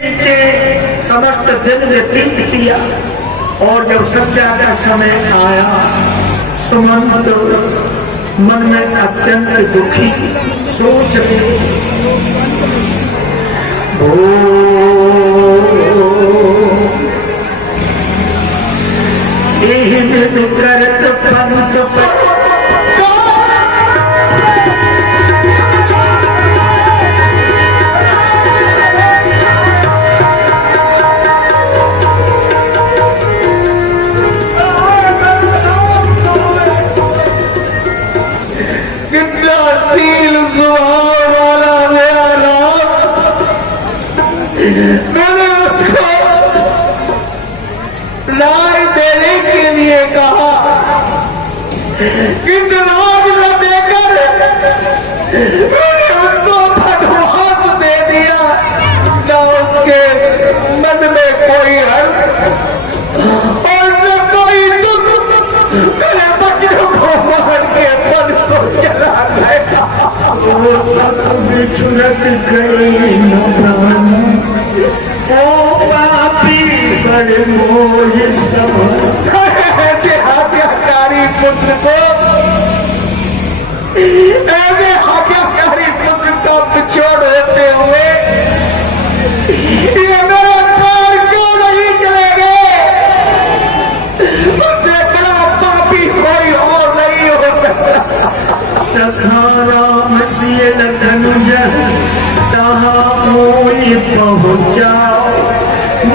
नीचे समस्त दिन व्यतीत किया और जब संध्या का समय आया सुमंत मन में अत्यंत दुखी सोच रहे करत पंत मैंने उसको राय देने के लिए कहा किंतु राज न देकर मैंने उसको फटवास दे दिया। न उसके मन में कोई हर्ष और न कोई दुख, मेरे बच्चों को मार के मन को चला गया। वो सब बिछुड़क गई न प्राण ओ पापी बड़े मोह सब। ऐसे आज्ञाकारी पुत्र को, ऐसे आज्ञाकारी पुत्र को बिछोड़ होते हुए ये मेरे प्राण क्यों नहीं चले गए? मुझसे बड़ा पापी कोई और नहीं हो सकता। सखा राम सिय धनुज तहाँ मोई पहुँचाओ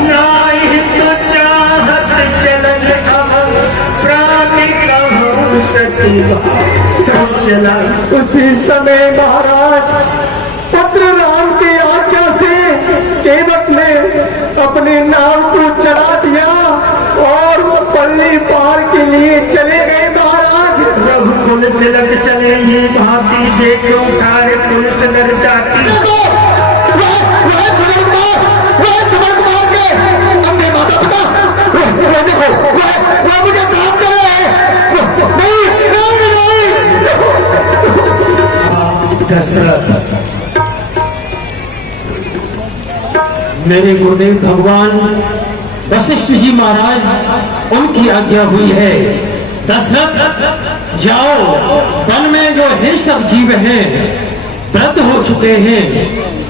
नाही तो चाहत चलन अब प्राण कहूँ सतीवा सब चला। उसी समय महाराज पुत्र राम की आज्ञा से केवट ने अपने नाव को चढ़ा दिया और वो पल्ली पार के लिए चले गए। महाराज रघुकुल तिलक चले ये भांति देखो कार्य पुरुष नर जाति। मेरे गुरुदेव भगवान वशिष्ठ जी महाराज उनकी आज्ञा हुई है, दशरथ जाओ वन में जो हिंसक जीव हैं वृद्ध हो चुके हैं,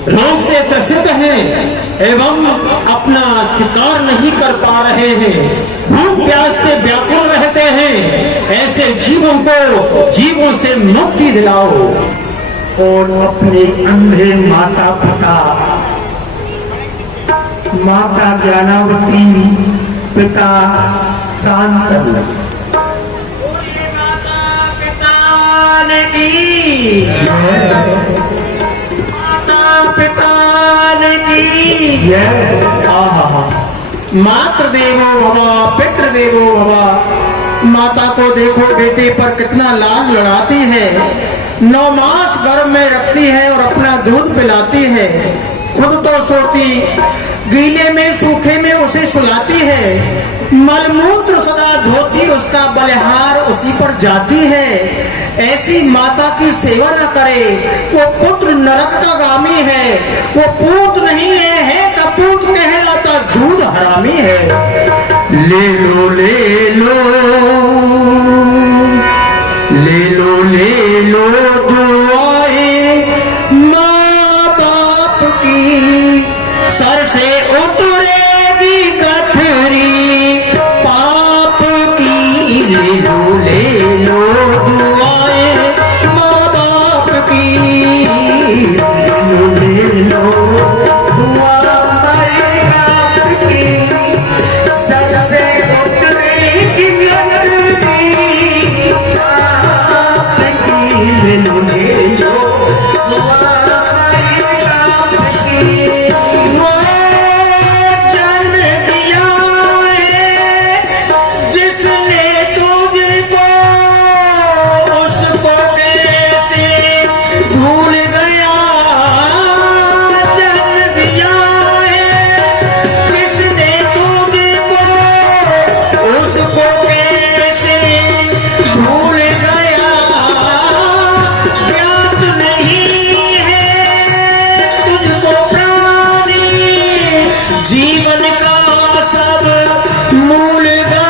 रोग से त्रसित हैं एवं अपना शिकार नहीं कर पा रहे हैं, भूख प्यास से व्याकुल रहते हैं, ऐसे जीवों को जीवों से मुक्ति दिलाओ और अपने अंधे माता पिता माता ज्ञानावती पिता शांतनु माता पिता ने की माता पिता ने की मातृदेवो भव पितृदेवो भव। माता को देखो बेटे पर कितना लाल लड़ाती है, 9 मास गर्भ में रखती है और अपना दूध पिलाती है, खुद तो सोती, गीले में सूखे में उसे सुलाती है, मलमूत्र सदा धोती, उसका बलिहार उसी पर जाती है। ऐसी माता की सेवा न करे वो पुत्र नरक का गामी है, वो पूत नहीं है कपूत कहलाता दूध हरामी है। ले लो ले लो ले लो ले लो दुआएं माँ बाप की, सर से उतरेगी गठरी पाप की। ले लो दुआएं माँ बाप की, ले लो दुआ माँ बाप की, सर से उतरेगी गठरी पाप की। ले लो दुआ माँ बाप की। जीवन का सब मूल गया।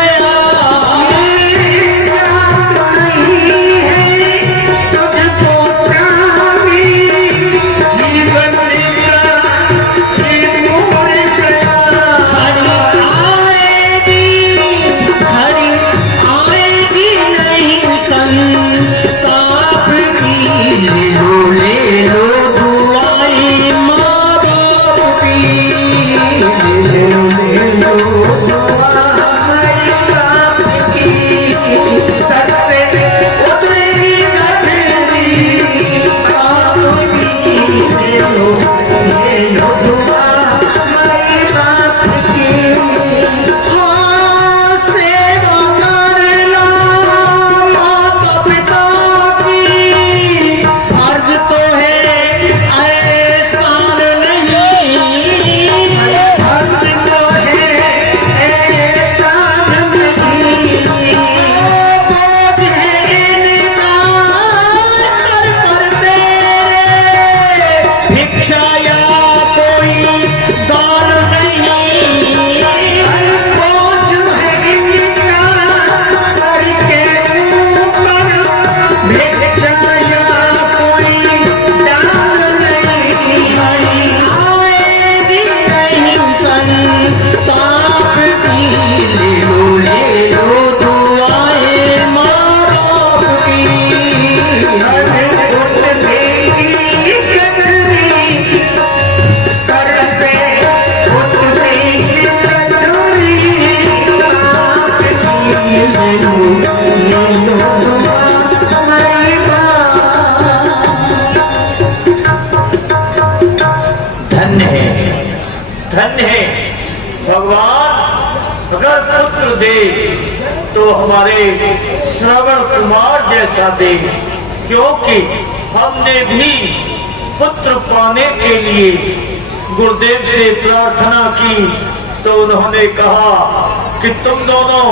धन्य है भगवान। अगर पुत्र दे तो हमारे श्रवण कुमार जैसा दे, क्योंकि हमने भी पुत्र पाने के लिए गुरुदेव से प्रार्थना की तो उन्होंने कहा कि तुम दोनों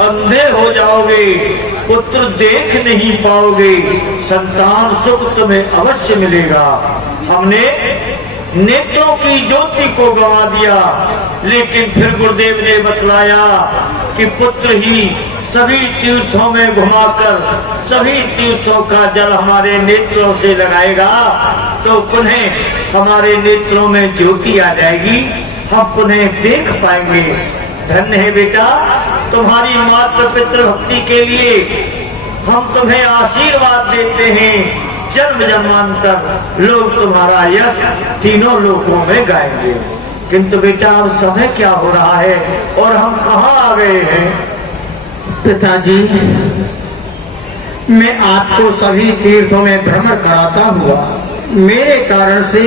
अंधे हो जाओगे, पुत्र देख नहीं पाओगे, संतान सुख तुम्हें अवश्य मिलेगा। हमने नेत्रों की ज्योति को गवा दिया, लेकिन फिर गुरुदेव ने बतलाया कि पुत्र ही सभी तीर्थों में घुमाकर सभी तीर्थों का जल हमारे नेत्रों से लगाएगा तो पुनः हमारे नेत्रों में ज्योति आ जाएगी, हम पुनः देख पाएंगे। धन्य है बेटा, तुम्हारी मातृ पितृ भक्ति के लिए हम तुम्हें आशीर्वाद देते हैं। जन्म जन्मांतर लोग तुम्हारा यश तीनों लोकों में गाएंगे। किंतु बेटा अब समय क्या हो रहा है और हम कहाँ आ गए हैं? पिताजी, मैं आपको सभी तीर्थों में भ्रमण कराता हुआ मेरे कारण से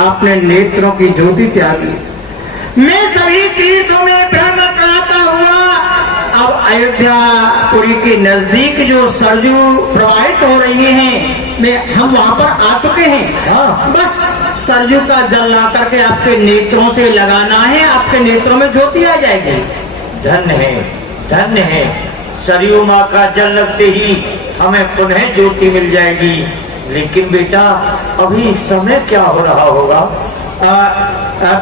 आपने नेत्रों की ज्योति त्यागी। मैं सभी तीर्थों में भ्रमण कराता हुआ अब अयोध्यापुरी के नजदीक जो सरजू प्रवाहित हो रही हैं, हम वहां पर आ चुके हैं। बस सरजू का जल ला करके आपके नेत्रों से लगाना है, आपके नेत्रों में ज्योति आ जाएगी। धन्य है, धन्य है। सरयू माँ का जल लगते ही हमें पुनः ज्योति मिल जाएगी। लेकिन बेटा अभी समय क्या हो रहा होगा?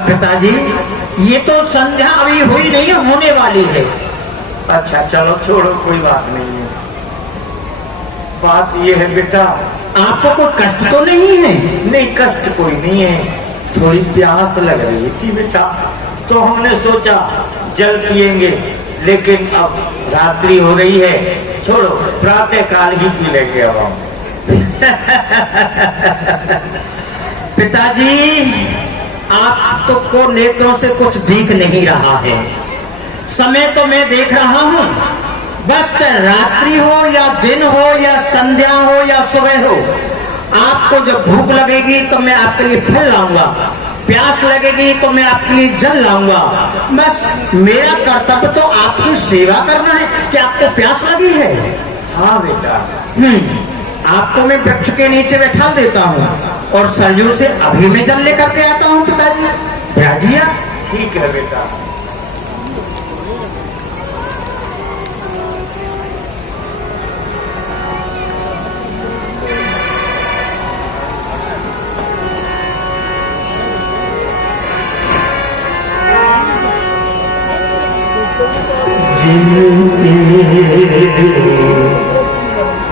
पिताजी, ये तो संध्या अभी हुई नहीं, होने वाली है। अच्छा चलो छोड़ो, कोई बात नहीं है। बात ये है बेटा, आपको कोई कष्ट तो नहीं है? नहीं, कष्ट कोई नहीं है, थोड़ी प्यास लग रही थी बेटा, तो हमने सोचा जल पिएंगे, लेकिन अब रात्रि हो रही है, छोड़ो प्रातः काल ही पी लेंगे अब हम। पिताजी, आपको को नेत्रों से कुछ दिख नहीं रहा है। समय तो मैं देख रहा हूँ, बस चाहे रात्रि हो या दिन हो या संध्या हो या सुबह हो, आपको जब भूख लगेगी तो मैं आपके लिए फल लाऊंगा, प्यास लगेगी तो मैं आपके लिए जल लाऊंगा। बस मेरा कर्तव्य तो आपकी सेवा करना है। कि आपको प्यास लगी है? हाँ बेटा। आपको मैं वृक्ष के नीचे बैठा देता हूँ और सरजू से अभी मैं जल लेकर के आता हूँ। पिताजी बैठिए। ठीक है बेटा। जिनके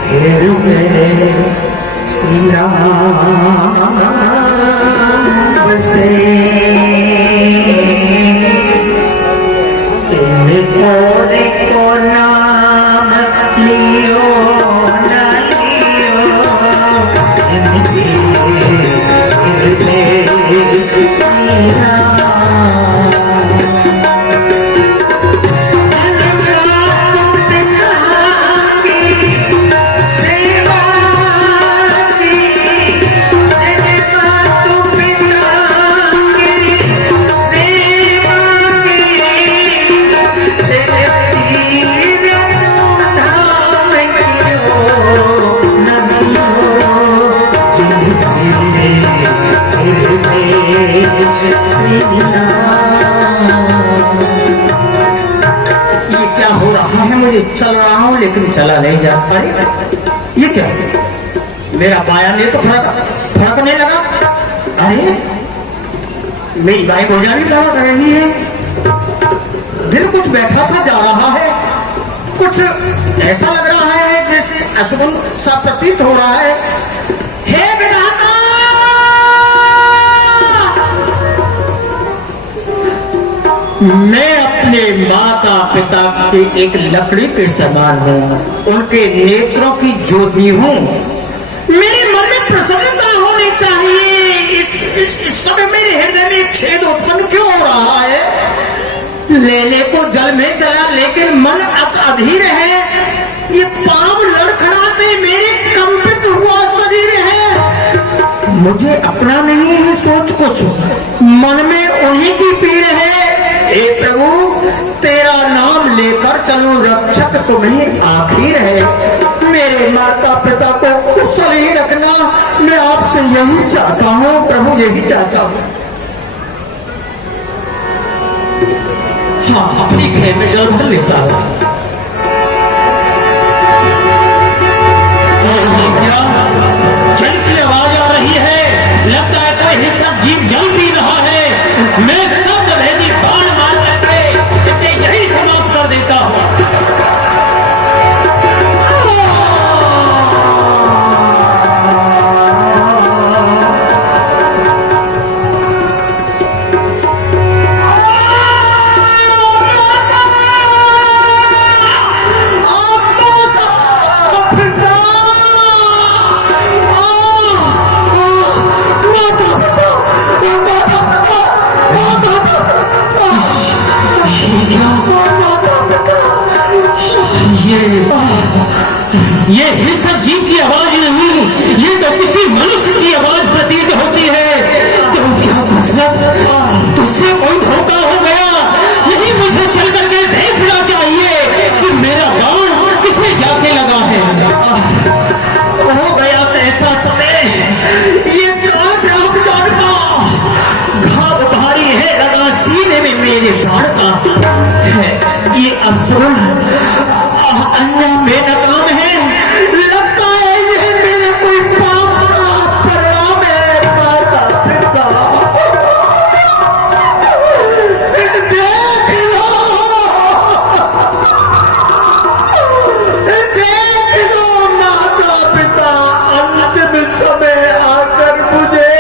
फिर गए श्री राम बसे को नाम लियो न लियो जिनके हृदय श्री राम ये क्या हो रहा है? मुझे चल रहा हूं लेकिन चला नहीं जा। अरे ये क्या? मेरा बायां ने तो फड़कने लगा। अरे मेरी बाई भुजा भी लगा रही है। दिल कुछ बैठा सा जा रहा है, कुछ ऐसा लग रहा है जैसे अशुभन सा प्रतीत हो रहा है। हे विधाता, मैं अपने माता पिता की एक लकड़ी के समान हूँ, उनके नेत्रों की ज्योति हूँ। मेरे मन में प्रसन्नता होनी चाहिए। इस समय मेरे हृदय में एक छेद उत्पन्न क्यों हो रहा है? लेने को जल में चला लेकिन मन अधीर है। ये पांव लड़खड़ाते मेरे कंपित हुआ शरीर है। मुझे अपना नहीं है सोच कुछ, मन में उन्हीं की पीड़ है। हे प्रभु, तेरा नाम लेकर चलूं, रक्षक तुम्हें आखिर है। मेरे माता पिता को कुशल ही रखना, मैं आपसे यही चाहता हूँ प्रभु, यही चाहता हूँ। हाँ ठीक है, मैं जल भर लेता हूँ। जल की आवाज आ रही है, लगता है कोई हिस्सा जीव जल पी रहा है। मैं सब भेदी बाण मार करके इसे यही समाप्त कर देता हूँ। ये हिंसक जीव की आवाज नहीं, ये तो किसी मनुष्य की आवाज प्रतीत होती है। तो क्या दशरथ, तुझसे कोई धोखा हो गया? नहीं, मुझे चल करके देखना चाहिए कि मेरा बाण किसे जाके लगा है। हो गया कैसा समय, ये काल जान का घाव भारी है, लगा सीने में मेरे बाण का है। ये अवसर अन्य में नाकाम है। लगता है ये मेरे कोई पाप का परिणाम है। माता पिता देख लो माता पिता, अंतिम समय आकर मुझे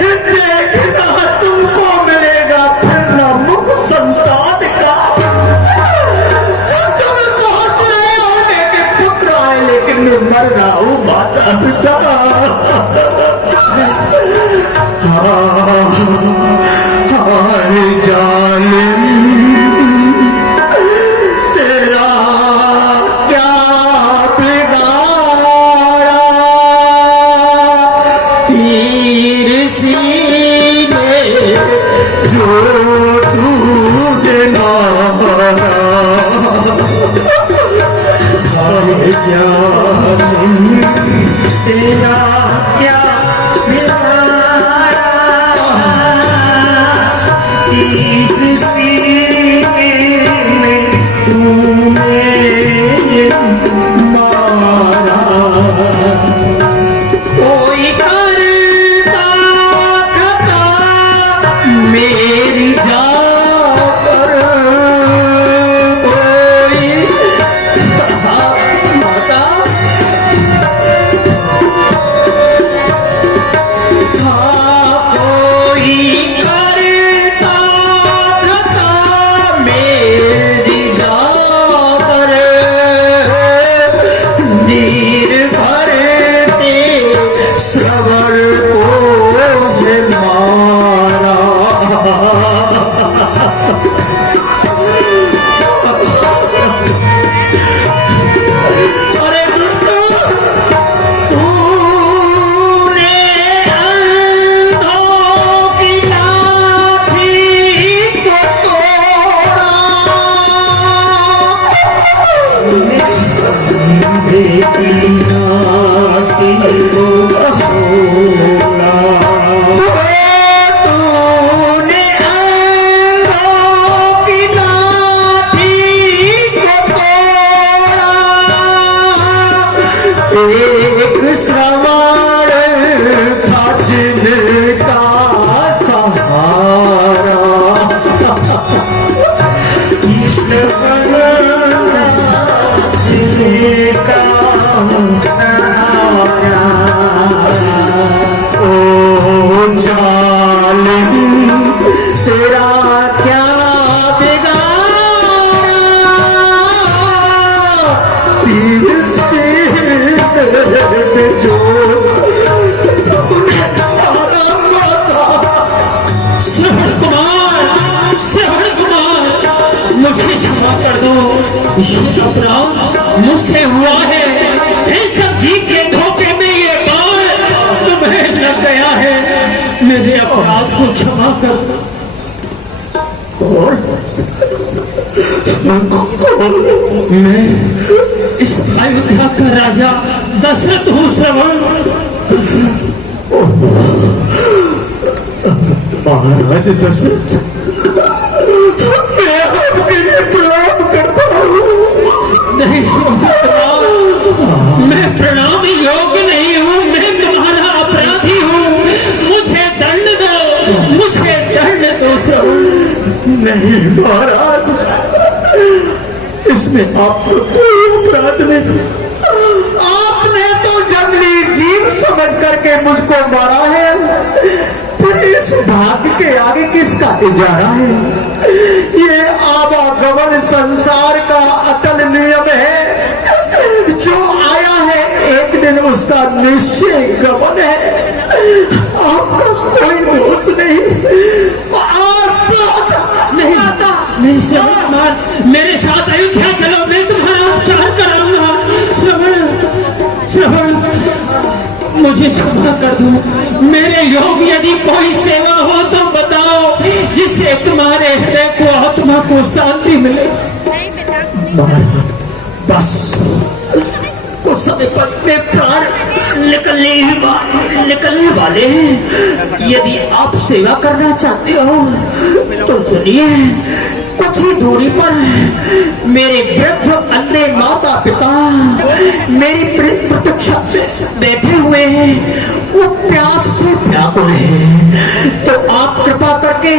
देखना तुमको मिलेगा फिर न मुख संतान का। मैं मर रहा हूँ माता पिता। हाय जालिम, तेरा क्या बिगाड़ा? तीर सीने जो टूटना तेरा क्या बिगाड़ा? तीर सीने में तूने मारा। कोई करता खता मेरी जा पर अरे दुष्ट, तूने अंधों की लाठी को तोड़ा, तूने अंधों की लाठी को तोड़ा, एक श्रवण था जिनका सहारा, ओ जालिम तेरा क्या बिगाड़ा, तीर से जो श्रवण कुमार, मुझे क्षमा कर दो। ये अपराध मुझसे हुआ है। इन सब जीव के धोखे में ये बाण तुम्हें लग गया है। मेरे अपराध को क्षमा कर दो। मैं इस अयोध्या का राजा दशरथ हूँ। श्रवण, महाराज दशरथ, मैं आपके लिए प्रणाम करता हूँ। नहीं श्रवण, मैं प्रणाम योग्य नहीं हूँ। मैं तुम्हारा अपराधी हूँ। मुझे दंड दो, मुझे दंड दो श्रवण। नहीं महाराज, इसमें आपको कोई अपराध नहीं। आपने तो जंगली जीव समझ करके मुझको मारा है, पर इस भाग्य के आगे किसका इजारा है? ये आवागमन संसार का अटल नियम है। जो आया है एक दिन उसका निश्चय गमन है। आपका कोई दोष नहीं। नहीं श्रवण कुमार, मेरे साथ अयोध्या चलो, मैं तुम्हारा उपचार कराऊंगा। श्रवण, मुझे क्षमा कर दो। मेरे योग्य यदि कोई सेवा हो तो बताओ, जिससे तुम्हारे हृदय को, आत्मा को शांति मिले। बस कुछ समय पर मेरे प्राण निकलने वाले हैं। यदि आप सेवा करना चाहते हो तो सुनिए। कुछ ही दूरी पर मेरे वृद्ध अंधे माता पिता मेरी प्रतीक्षा में बैठे हुए हैं। वो प्यास से व्याकुल हैं। तो आप कृपा करके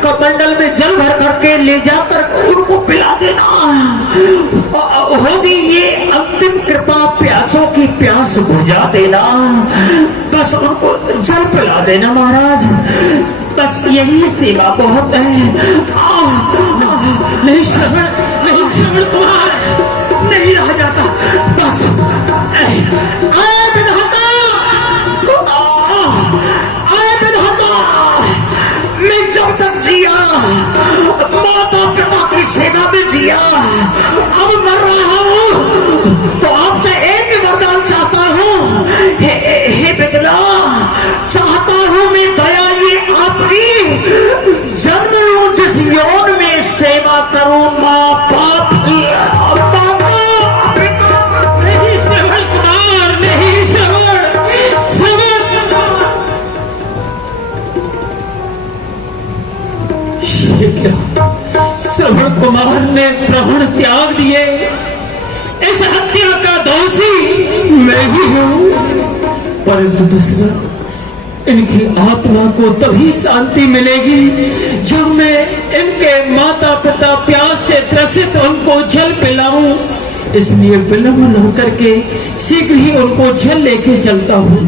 कमंडल में जल भर करके ले जाकर उनको पिला देना। होगी ये अंतिम कृपा, प्यासों की प्यास बुझा देना। बस उनको जल पिला देना महाराज। बस यही सेवा बहुत है। नहीं श्रवण कुमार, नहीं रह जाता। बस आए विधाता, आए विधाता। मैं जब तक जिया माता पिता की सेवा में जिया, अब मर रहा हूँ तो आपसे एक ही वरदान चाहता हूँ। हे बिदला, चाहता हूँ मैं दया ये आपकी, जन्म लूं जिस यौन में सेवा करूं माँ बाप की। नहीं श्रवण कुमार, नहीं श्रवण। श्रवण कुमार ने प्राण त्याग दिए। इस हत्या का दोषी मैं ही हूँ। परंतु दशरथ, इनकी आत्मा को तभी शांति मिलेगी जब मैं इनके माता पिता प्यास से त्रसित उनको जल पिलाऊं। इसलिए विलंब न करके शीघ्र ही उनको जल लेके चलता हूँ।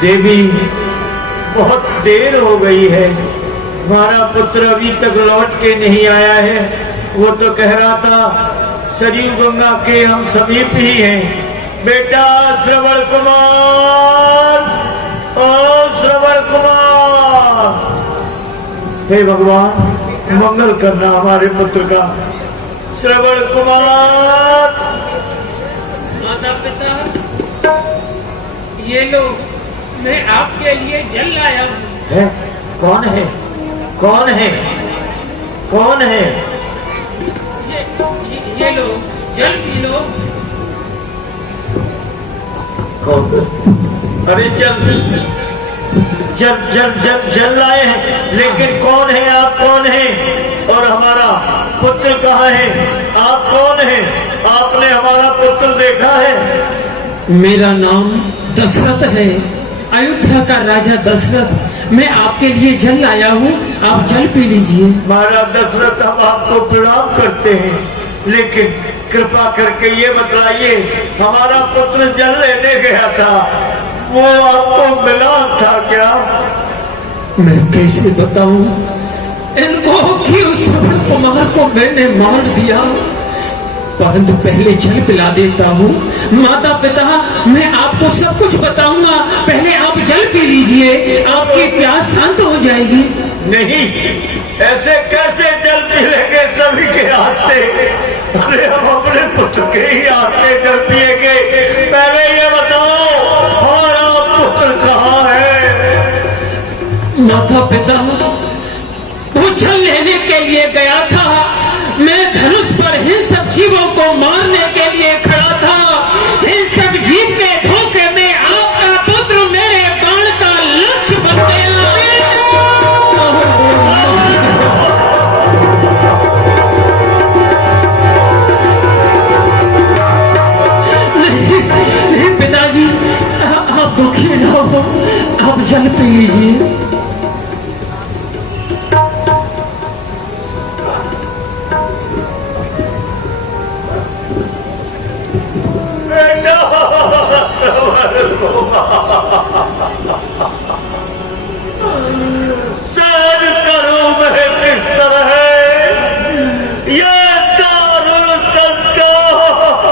देवी, बहुत देर हो गई है। हमारा पुत्र अभी तक लौट के नहीं आया है। वो तो कह रहा था सरयू गंगा के हम समीप ही हैं, बेटा श्रवण कुमार, ओ श्रवण कुमार, हे भगवान मंगल करना हमारे पुत्र का। श्रवण कुमार, माता पिता, ये लो, मैं आपके लिए जल लाया हूँ। है? कौन है? कौन है? कौन है? ये लो, जल पी लो। कौन? अरे जल जल जल जल जल लाए हैं, लेकिन कौन है आप? कौन है? और हमारा पुत्र कहाँ है? आप कौन है? आपने हमारा पुत्र देखा है? मेरा नाम दशरथ है, अयोध्या का राजा दशरथ। मैं आपके लिए जल लाया हूँ, आप जल पी लीजिए। महाराज दशरथ, हम आपको प्रणाम करते हैं, लेकिन कृपा करके ये बतलाइए, हमारा पुत्र जल लेने गया था, वो आपको मिला था क्या? मैं कैसे बताऊं इनको कि उस श्रवण कुमार को मैंने मार दिया, परंतु पहले जल पिला देता हूँ। माता पिता, मैं आपको सब कुछ बताऊंगा, पहले आप जल पी लीजिए, आपकी प्यास शांत हो जाएगी। नहीं, ऐसे कैसे जल पी लेंगे सभी के हाथ से? अरे हम अपने पुत्र के ही हाथ से जल पिएंगे। पहले ये बताओ, हमारा पुत्र कहाँ है? माता पिता, वो जल लेने के लिए गया था, मैं धनुष पर हिंसक जीवों को मारने के लिए खड़ा था। हिंसक जीव के धोखे में आपका पुत्र मेरे बाण का लक्ष्य बन गया। नहीं पिताजी, आप दुखी न हो, आप जल पी लीजिए। सहन करूं मैं किस तरह ये दारुण संस्कार?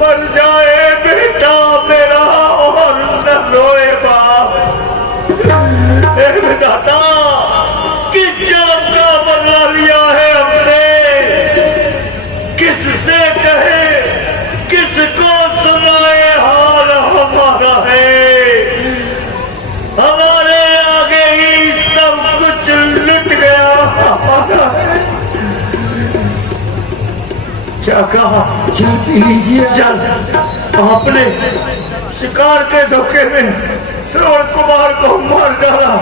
मर जाए बेटा मेरा और न रोए बाप। हे विधाता, किस जन्म का बदला लिया है हमसे? किससे कहे, किसको सुनाए हाल हमारा है? हमारे आगे ही सब कुछ लुट गया। क्या कहा? जल पी लीजिए। चल, आपने शिकार के धोखे में श्रवण कुमार को मार डाला।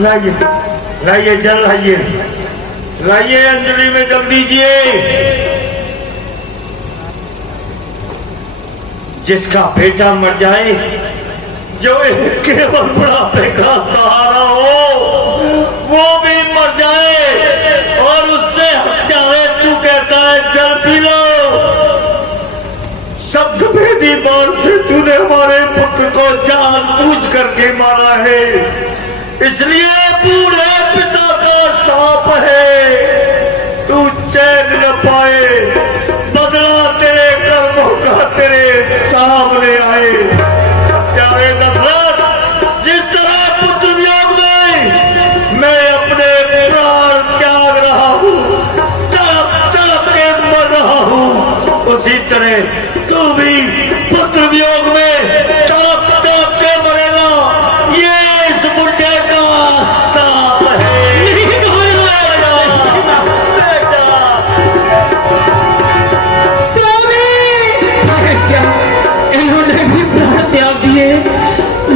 लाइए लाइए जल लाइए, लाइए अंजलि में जल दीजिए। जिसका बेटा मर जाए, जो केवल बुढ़ापे का सहारा हो, वो भी मर जाए और उससे हत्यारे तू कहता है जल पी लो। शब्द भेदी बाण से तूने हमारे पुत्र को जानबूझ करके मारा है, इसलिए बूढ़े पिता का शाप है। तू चैन न पाए, बदला तेरे कर्मों का तेरे सामने आए। प्यारे दशरथ, जिस तरह पुत्र वियोग में मैं अपने प्राण त्याग रहा हूँ, तड़प तड़प के मर रहा हूँ, उसी तरह तू भी पुत्र वियोग में तड़प तड़प के मरेगा। ये इस बुढ़े का शाप है। क्या इन्होंने भी प्राण त्याग दिए?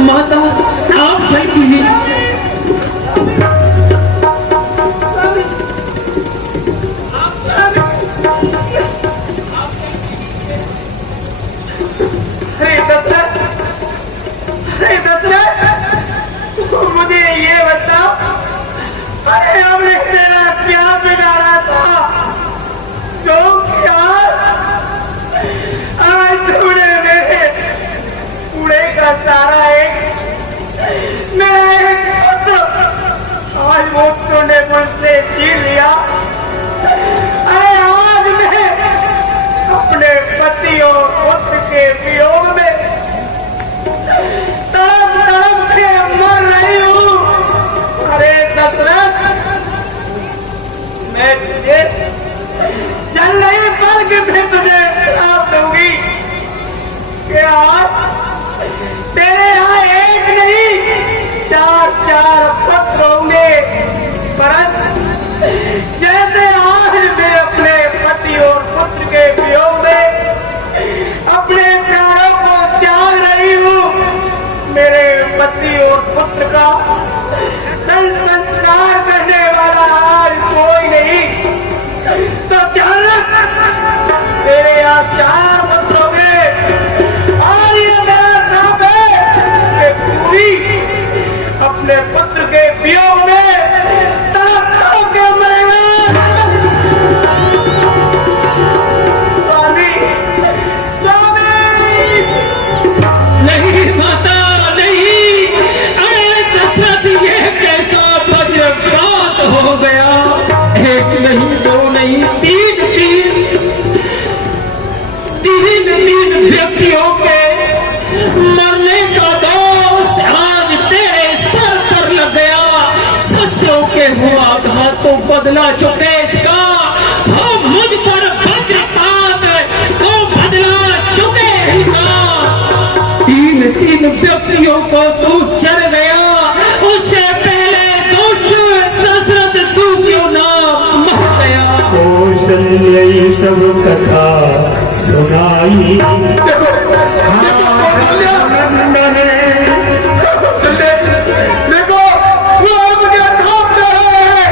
माता, आप जल पी लीजिए। मुझे ये बताओ, अरे हमने तेरा क्या बिगाड़ा था जो क्या आज तूने मेरे पूरे का सारा मेरा एक पुत्र आज वो तूने मुझसे छीन लिया। अरे आज मैं अपने पति और पुत्र के मैं तुझे चल नहीं बल्कि मैं तुझे श्राप दूंगी कि आज तेरे यहाँ एक नहीं 4 पुत्र होंगे, परंतु जैसे आज मैं अपने पति और पुत्र के वियोग में अपने प्राणों को त्याग रही हूँ, मेरे पति और पुत्र का संस्कार करने वाला आज कोई नहीं। तो ध्यान रख, तेरे यहाँ 4 पुत्र होंगे और ये मेरा श्राप है कि तू भी अपने पुत्र के वियोग में तड़प तड़प के मरेगा। स्वामी, स्वामी। नहीं माता नहीं, अरे दशरथ ये कैसा वज्रपात हो गया। 1 नहीं 2 नहीं 3 व्यक्तियों के मरने का दोष आज तेरे सर पर लग गया। शस्त्रों के हुआ आघात तो बदला चुके इसका, हम मुझ पर वज्रपात तो बदला चुके इनका। 3 व्यक्तियों को तू चल गया, उससे पहले दुष्ट दशरथ तू क्यों ना मर गया। कौशल्य सब कथा सुनाई, देखो वो मुझे थाम दे रहे हैं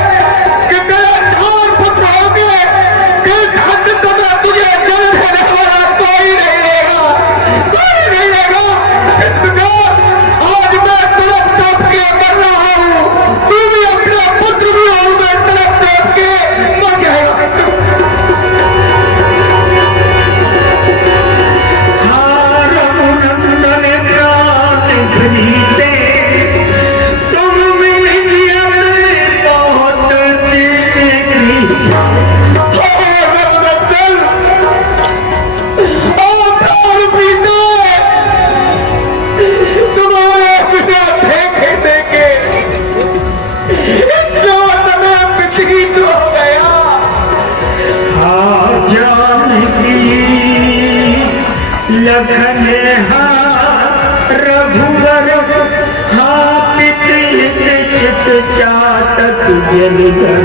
कि मेरे 4 पुत्र होंगे कि अंत समय तुझे जल देने वाला कोई नहीं रहेगा, कोई नहीं रहेगा। इस प्रकार आज मैं तड़प तड़प के मर रहा हूँ, तू भी अपना पुत्र भी और मैं तड़प तड़प के मर जाएगा। लखन रघुवर चित चातक जलकर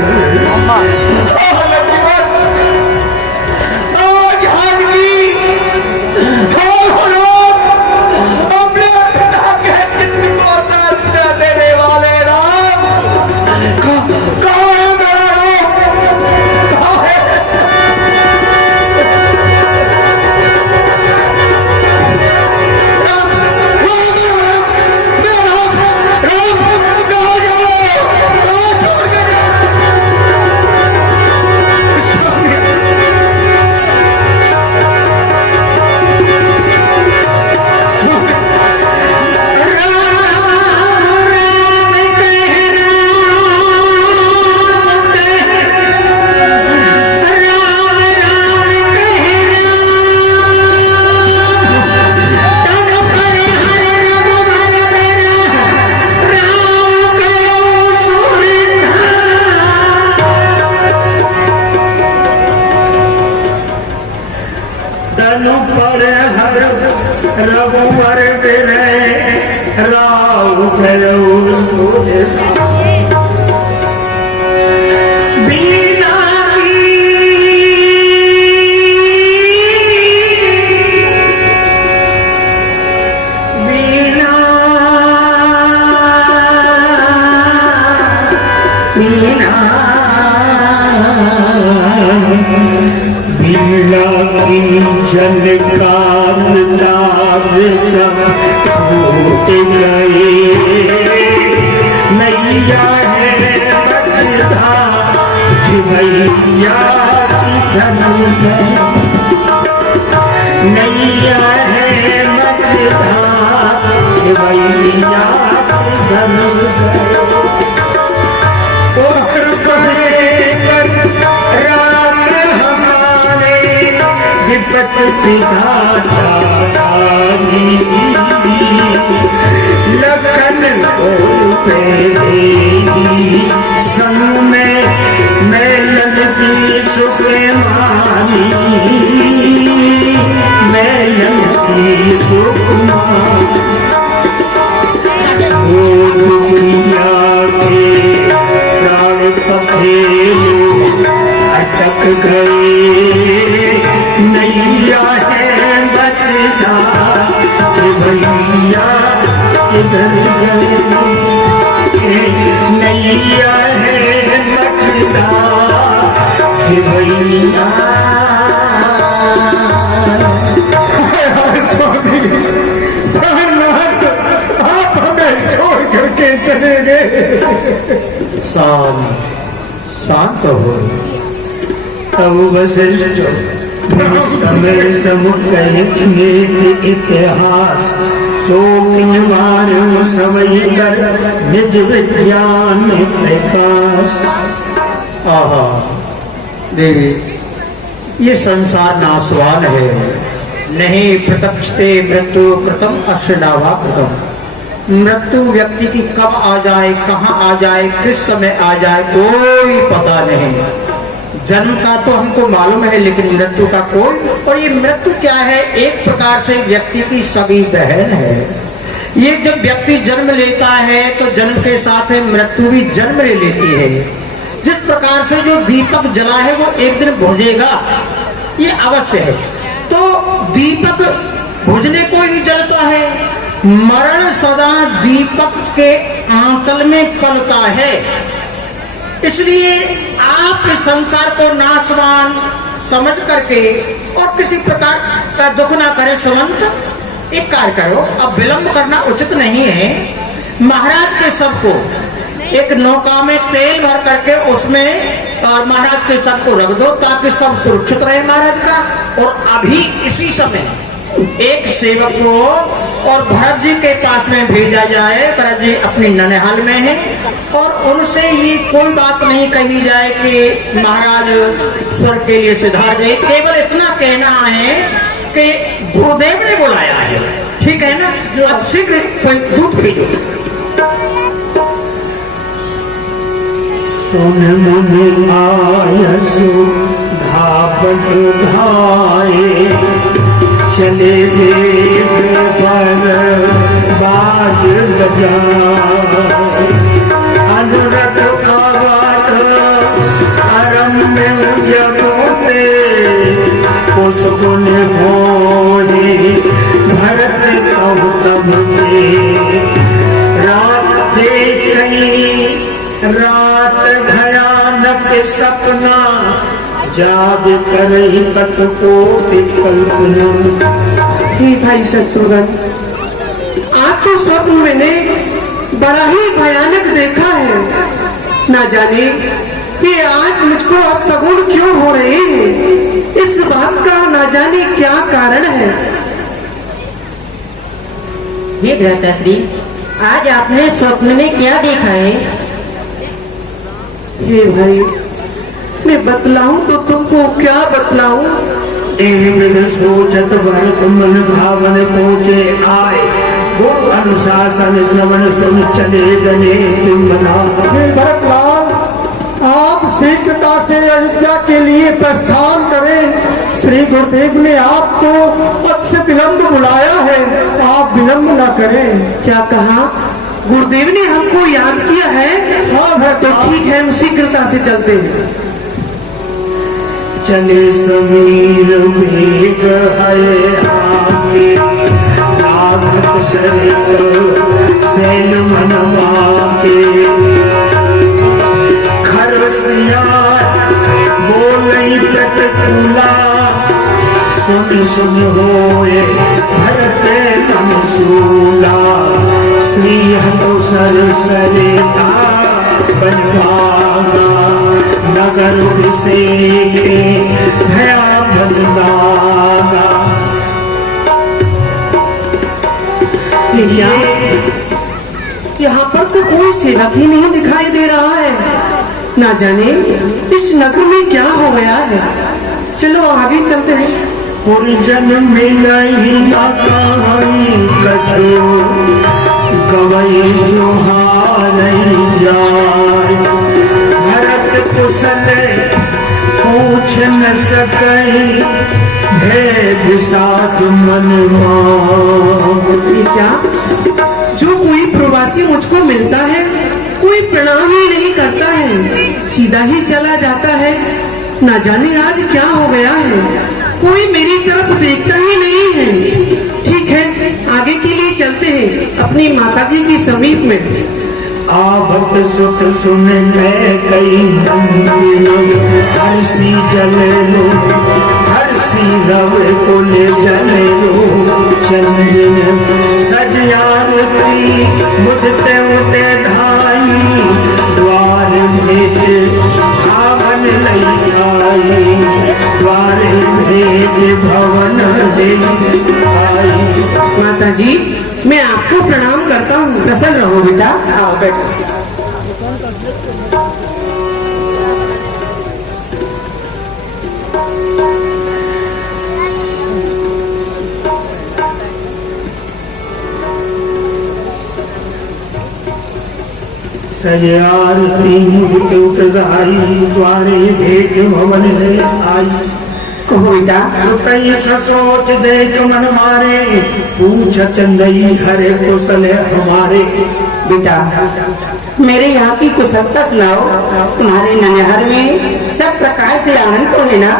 अपने पिता के चित्त को चाटना देने वाले राम कहाँ है मेरा राम, कहाँ है? तनु पर हर रघुवर विनय राव भयो सोहे बीना बीना बीना बीना की झनकार तार सब टूट गए, नैया है बचधा कि भैया की धनुष, नैया है बचधा कि भैया की धनुष। विपत विधाता लखन को संग में मैं भैया किधर गए नैया है मछदा कि भैया स्वामी प्राणनाथ, आप हमें छोड़ करके चले गए। शांत हो। तब वशिष्ठ समय सब कहेंगे कि इतिहास शोक निवारण समय कर निज विज्ञान प्रकाश। आहा देवी, ये संसार नाशवान है, नहीं प्रत्यक्षते मृत्यु कृतम अश्रदावा कृतम। मृत्यु व्यक्ति की कब आ जाए, कहाँ आ जाए, किस समय आ जाए, कोई पता नहीं। जन्म का तो हमको मालूम है, लेकिन मृत्यु का कोई। और ये मृत्यु क्या है? एक प्रकार से व्यक्ति की सगी बहन है। ये जब व्यक्ति जन्म लेता है तो जन्म के साथ है मृत्यु भी जन्म ले लेती है। जिस प्रकार से जो दीपक जला है वो एक दिन बुझेगा, ये अवश्य है। तो दीपक बुझने को ही जलता है, मरण सदा दीपक के आंचल में पलता है। इसलिए आप इस संसार को नाशवान समझ करके और किसी प्रकार का दुख ना करे। सुमंत, एक कार्य करो, अब विलंब करना उचित नहीं है। महाराज के सबको एक नौका में तेल भर करके उसमें और महाराज के सब को रख दो, ताकि सब सुरक्षित रहे महाराज का। और अभी इसी समय एक सेवक को और भरत जी के पास में भेजा जाए। भरत जी अपनी ननिहाल में हैं और उनसे ये कोई बात नहीं कही जाए कि महाराज स्वर्ग के लिए सिधार गए। केवल इतना कहना है कि गुरुदेव ने बुलाया है, ठीक है ना? अब शीघ्र कोई दूत भेजो। सुन मन आयसु धापट धाये चले वेग पर बाज बजा अनुरत आवात अरम्य जगोते कुसुन होरी भरत कब तब रात देखी रात भयानक सपना जाग करई तट को कल्पना। हे भाई शत्रुघ्न, आज तो स्वप्न मैंने बड़ा ही भयानक देखा है। ना जाने कि आज मुझको अपशगुन क्यों हो रहे हैं। इस बात का ना जाने क्या कारण है। हे भ्राताश्री, आज आपने स्वप्न में क्या देखा है? हे भाई, मैं बतलाऊं तो तुमको क्या बतलाऊं। एक सोचत भरत मन भावन पहुँचे आए, वो अनुशासन श्रवण सुन चले गणेश मना। भरतलाल, आप शीघ्रता से अयोध्या के लिए प्रस्थान करें। श्री गुरुदेव ने आपको अत्यंत विलंब बुलाया है, आप विलंब न करें। क्या कहा? गुरुदेव ने हमको याद किया है? हाँ, तो ठीक है, हम शीघ्रता से चलते हैं। चले समीर मेघ है आगे लागत सरित सैल मनवाके खरसिया बोलई प्रतिकूला सुन सुन होए भरत नम शूला स्नेह सर सरिता बनवाना नगर विषेके भया भंडारा। यहाँ पर तो कोई सेवक ही नहीं दिखाई दे रहा है। ना जाने इस नगर में क्या हो गया है। चलो आगे चलते हैं। पुरजन मिलई ना कहीं कछु गवई जो हारई जाय भरत कुशल पूछ न सकई भेद साथ मन ये क्या? जो कोई प्रवासी मुझको मिलता है, कोई प्रणाम ही नहीं करता है, सीधा ही चला जाता है। ना जाने आज क्या हो गया है। कोई मेरी तरफ देखता ही नहीं है। ठीक है, आगे के लिए चलते हैं अपनी माताजी की समीप में। आवत सुत सुन मैं कई हर्षी जले लो, हर्षी रव को ले जले लो, चंदन सजयारती मुझते उते धाई, द्वार भेद भावन लई आई, द्वार भेद भवन दे आई। माताजी मैं आपको प्रणाम करता हूँ। प्रसन्न रहो बेटा। आओ बैठो। सजयारती मुझते उतराई, द्वारे भेद भवन ले आई। कहो बेटा। सुतई ससोच देख मन मारे, पूछ चंदई हरे कुशल हमारे। बेटा मेरे यहाँ की कुशलता सुनाओ, तुम्हारे ननिहाल में सब प्रकार से आनंद तो है ना?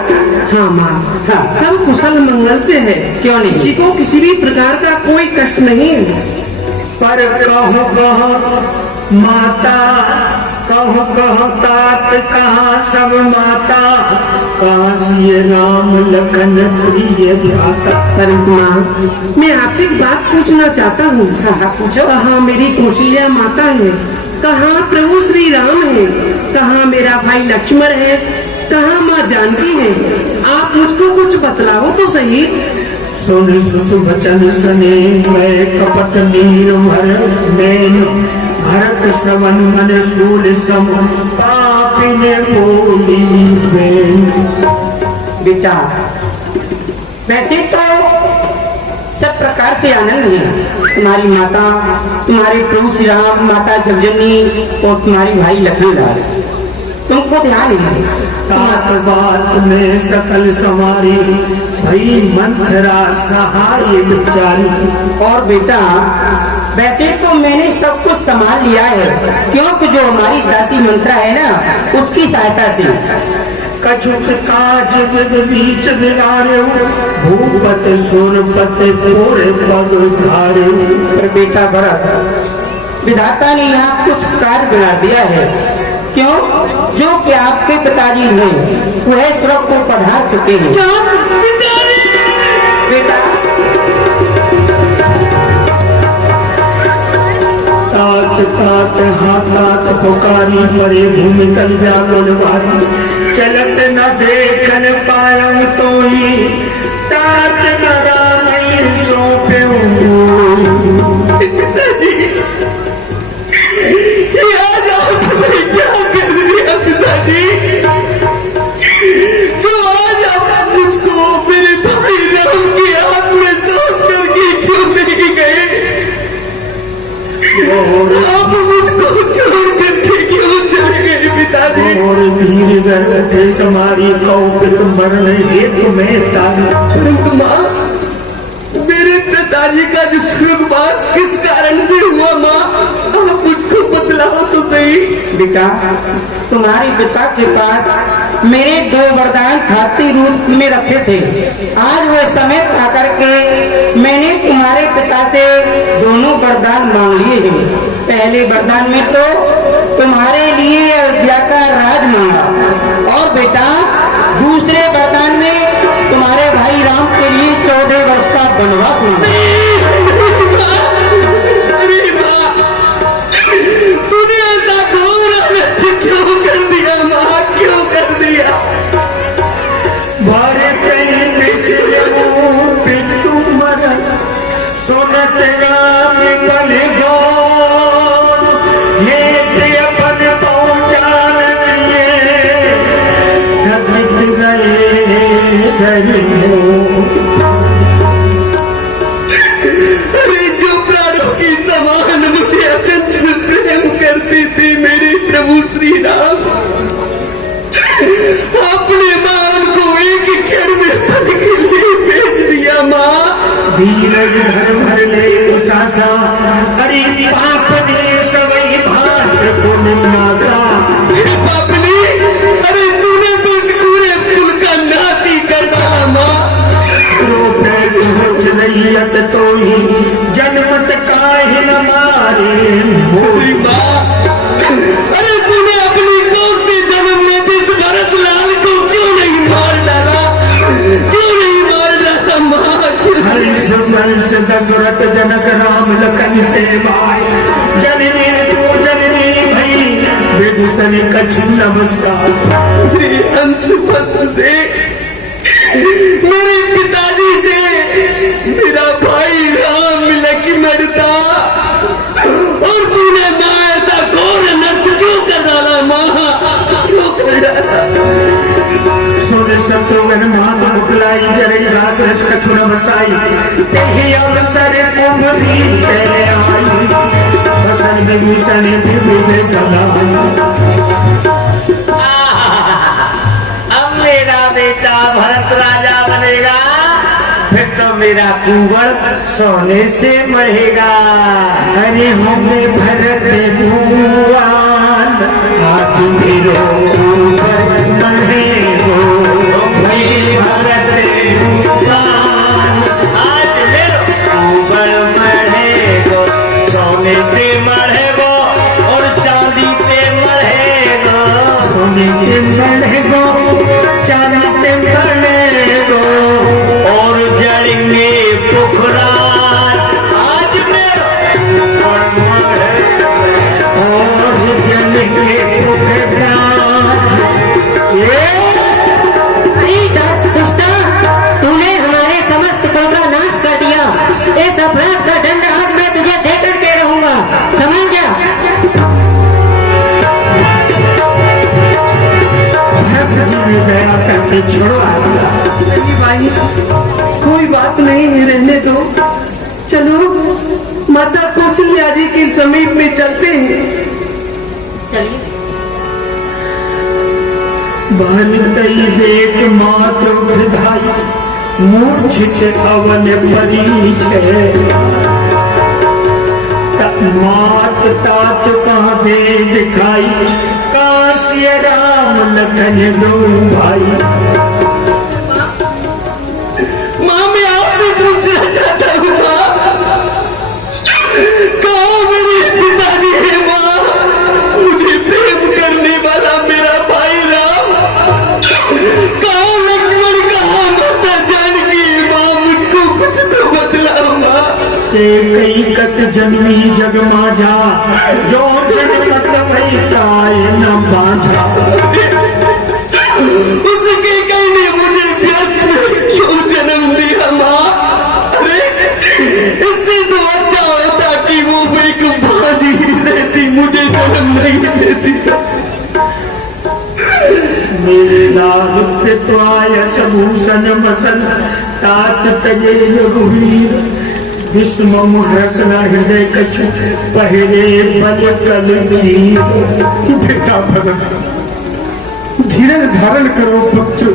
हाँ माँ, हाँ। सब कुशल मंगल से है। क्यों नहीं? किसी को किसी भी प्रकार का कोई कष्ट नहीं। पर कहो कहो माता, कहो कहो तात कहाँ सब माता, कहाँ सिय राम लखन प्रिय भ्राता। परंतु माँ मैं आपसे एक बात पूछना चाहता हूँ। पूछो। कहाँ मेरी कौशल्या माता है, कहाँ प्रभु श्री राम है, कहाँ मेरा भाई लक्ष्मण है, कहाँ माँ जानकी है? आप मुझको कुछ बतलाओ तो सही। सुन सुत बचन सने मैं कपट नीर भर नैन, भरत श्रवण मन शूल सम पापी ने बोली बेन। बेटा वैसे तो सब प्रकार से आनंद है। तुम्हारी माता, तुम्हारे प्रभु श्री राम, माता जगजननी और तुम्हारी भाई लखनलाल, तुमको ध्यान है। तात बात में सकल समारी, भई मंथरा सहाय बिचारी। और बेटा वैसे तो मैंने सब कुछ संभाल लिया है, क्योंकि जो हमारी दासी मंत्रा है ना, उसकी सहायता से। कछुक काज विद बीच बिगारे, भूपत सोनपत पूरे पग धारे। पर बेटा भरत विधाता ने यहाँ कुछ कार्य बिगाड़ दिया है। क्यों? जो कि आपके पिताजी ने वह स्वर्ग को पधार चुके हैं। बेटा तात तात हाथ पुकारी, परे भूमि तल व्याकुल भारी, चलत न देखन पायम तो ही, तात न रामई सौंप्यो। क्या कर दिया पिताजी? जो आज आप मुझको मेरे भाई राम के हाथ में सौंप करके क्यों नहीं गए? आप मुझको छोड़ करके क्यों चले गए पिताजी? और धीरे गर्भे समारी, कौपित मरण हेतु में तारी। परंतु माँ मेरे पिताजी का जो स्वर्गवास किस कारण से हुआ माँ, आप मुझको बतलाओ तो सही। बेटा तुम्हारे पिता के पास मेरे 2 वरदान खाती रूप में रखे थे। आज वह समय पाकर के मैंने तुम्हारे पिता से दोनों वरदान मांग लिए हैं। पहले वरदान में तो तुम्हारे लिए अयोध्या का राज मांगा, और बेटा दूसरे वरदान में तुम्हारे भाई राम के लिए 14 वर्ष का वनवास मांगा। अरे माँ, तूने ऐसा घोर अनर्थ क्यों कर दिया माँ, क्यों कर दिया? भारत पितु मरण, सुनत राम बल गौर, हे अपन पहुँचान दिए, धरित रहे धर्मो। अरे जो प्राणों की समान मुझे अत्यंत प्रेम करती थी मेरे प्रभु श्री राम, अपने मां को एक क्षण में पद के लिए भेज दिया माँ। धीरज धर भर ले सासा, अरे पाप ने सवई भात पुन नासा। पापनी, अरे तूने तो इस पूरे कुल का नाश ही कर डाला माँ। रैयत तो ही जन्मत जनक राम लखन से भाई, जननी तू जननी भई वेद सन कछु नमस्कार। हंस वंश से, मेरे पिताजी से मेरा भाई राम लक मरता, और तूने ना ऐसा घोर नर्क क्यों कर डाला माँ, क्यों कर डाला? सुर शत्रुघ्न मात मुकलाई जरई रात रस कछु न बसाई, तेहि अवसर कुमरी ते आई, बसन विभूषण विविध कलाई। अब मेरा बेटा भरत राजा बनेगा, फिर तो मेरा कुंवर सोने से बढ़ेगा। अरे हमें भरत भगवान आज मेरो ऊपर बढ़ेगो, भाई भरत भगवान आज मेरो कुंवर बढ़ेगो, सोने पे बढ़ेगो और चांदी पे बढ़ेगो। सोने के बढ़ेगो चांदी पे बढ़ेगो, और जड़ेंगे पुखरार आज मेरो कुंवर बढ़ेगो। और जल के पुखराज। दुष्टा, तूने हमारे समस्त कुल का नाश कर दिया। इस अपराध का दंड आज मैं तुझे दे करके रहूंगा, समझ जा। भरत जी ने दया करके छोड़वा दिया। नहीं भाई, कोई बात नहीं है, रहने दो। चलो माता कौशल्या जी के समीप में चलते हैं। चलिए। भरतई देख मात विधाई, मूर्छित अवन परी छे, मात तात कहाँ दे दिखाई, काशी राम लखन दो भाई। माँ मैं आपसे पूछना चाहता हूँ माँ, कहाँ मेरे पिताजी है माँ? मुझे प्रेम करने वाला मेरा भाई राम, कहाँ लक्ष्मण, कहाँ माता जानकी माँ? मुझको कुछ तो बतलाओ माँ। ते कई कत जन्मी जग माझा, जो जनमत भई ताय न बाझा। उसके कहने मुझे व्यर्थ में क्यों जन्म दिया माँ? अरे इससे तो अच्छा होता कि वो एक बाजी ही रहती, मुझे जन्म नहीं देती। मेरे लाल पितवाय सबूषण मसन, तात तजे रघुवीर, विष्णु रसना हृदय कछु, पहरे बल कल चीर। बेटा भरत, धीरज धारण करो पुत्र,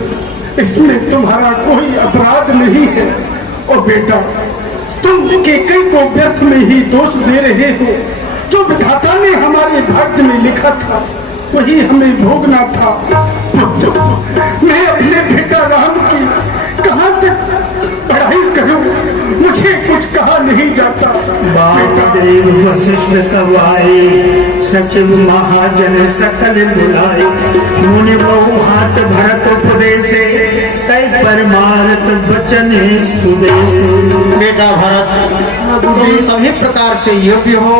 इसमें तुम्हारा कोई अपराध नहीं है। और बेटा, तुम केकई को व्यर्थ में ही दोष दे रहे हो। जो विधाता ने हमारे भाग्य में लिखा था वही हमें भोगना था। पुत्र, मैं अपने बेटा राम की कहाँ तक पढ़ाई करूं, मुझे कुछ कहा नहीं जाता। बापदेव वशिष्ठ तब आए, सचिव महाजन सकल बुलाए, मुनि बहु हाथ भरत उपदेशे, कई परमार्थ वचन सुदेश। बेटा भरत, तुम सभी प्रकार से योग्य हो।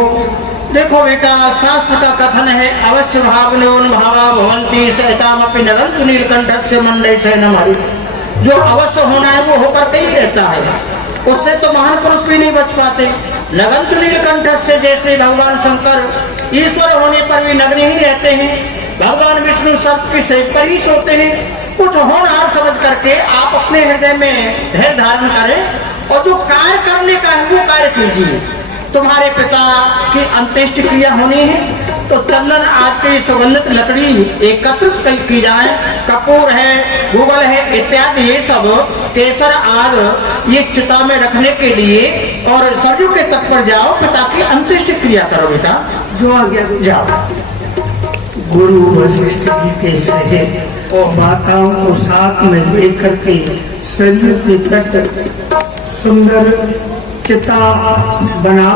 देखो बेटा, शास्त्र का कथन है, अवश्य भावन्योन भावा भवंती सहतामपि नगंतु नीलकंठस्य मंडे शयनमहि। जो अवश्य होना है वो होकर के ही रहता है, उससे तो महान पुरुष भी नहीं बच पाते। नगंतु नीलकंठस्य जैसे भगवान शंकर ईश्वर होने पर भी नग्न ही रहते हैं, भगवान विष्णु सबके सेज पर ही सोते हैं। कुछ होनहार समझ करके आप अपने हृदय में धैर्य धारण करें और जो कार्य करने का है वो कार्य कीजिए। तुम्हारे पिता की अंत्येष्टि क्रिया होनी है तो चंदन आज की सुगंधित लकड़ी एकत्रित की जाए, कपूर है, गूगल है इत्यादि, ये सब केसर आग ये चिता में रखने के लिए, और सरयू के तट पर जाओ, पिता की अंत्येष्टि क्रिया करो बेटा। जो आ गया जाओ। गुरु वशिष्ठ जी के सहित और माताओं को साथ में लेकर के सरयू के तट सुंदर चिता बना